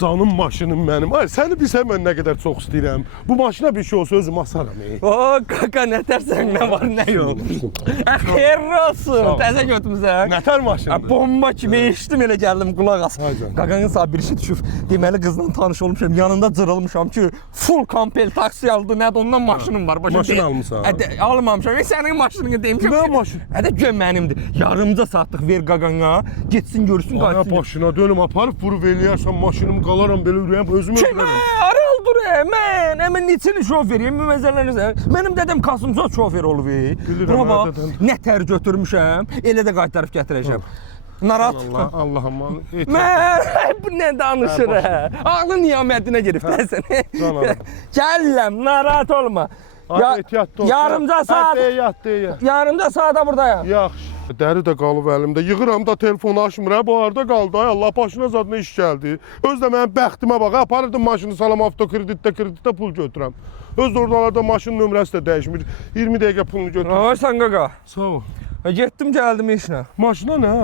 Canım maşınım mənim. Ay, səni bilsən mən nə qədər çox istəyirəm. Bu maşına bir şey olsa özüm asaram. O kaka ne tersen ne var ne yok. Hayırlı olsun. Təzə götürmüsən. Nətər maşındır? Bomba kimi eşitdim elə gəldim qulaq as. Qakanın sağ bir işi düşüb. Deməli qızla tanış olmuşam. Yanında cırılmışam ki full kampel taksi aldı. Nədir ondan maşınım var. Maşın almısan? Almamışam. Sənin maşınını demişəm. Nə maşın? Hədə gör mənimdir. Yarımca saatlıq ver qaqana. Getsin görsün Ay, qayıtsın. başına dönüm aparıb vurub eləyərsən maşınımı qalaram belə ürəyəm özümü öldürərəm. Aral dur mən neçini şoferiyim müməzzələnirsən. Mənim dədəm Kasımca şofer olub. Bura bax, nə tər götürmüşəm, elə də qaytarıb gətirəcəm. Narahat. Allahım. Bu nə danışır hə? Ağlı niyamətine girib sən. Gəlləm, narahat olma. Ehtiyatlı ol. Yarımca saat. Yarımca saata buradayım. Yaxşı. Dəri də qalıb əlimdə. Yığıram da telefonu açmır. Bu harda qaldı? Ay Allah, başına zadına iş gəldi. Öz də mənim bəxtimə bax. Aparırdım maşını salam avtokreditdə pul götürəm. Öz də oralarda maşının nömrəsi də dəyişmir. 20 dəqiqə pulunu götürəm. Aysan qaqa. Sağ ol. Getdim gəldim işinə. Maşına nə?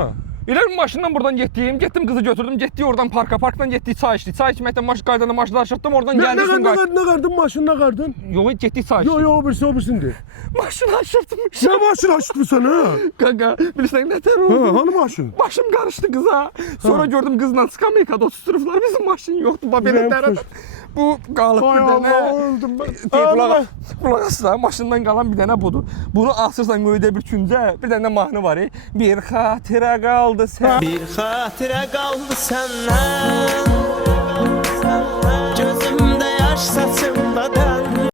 Elə maşından buradan getdim qızı götürdüm, getdik oradan parkdan getdik çay içdik. Çay içməkdən qaydana maşını aşırtdım, oradan gəldim. Nə qardın maşını, nə qardın? Yox, getdik çay içdik. Yox, o birsindir. Maşını aşırtdım. Nə maşını aşırtmısan ha? Qaqa, bilirsən nə tər oldu? Hanı maşın? Başım qarışdı qıza. Sonra gördüm qızla skameykada oturtdurublar, bizim maşın yoxdur. Belə tərəfdən. Bu qalıb bir dənə. Ay Allah, öldüm mən. Qulaq asla, maşından qalan bir dənə budur. Bunu asırsan göydə bir küncə, bir dənə mahnı var. Bir xatirə qaldı sən. Bir xatirə qaldı səndən. Gözümdə yaş, saçımda da.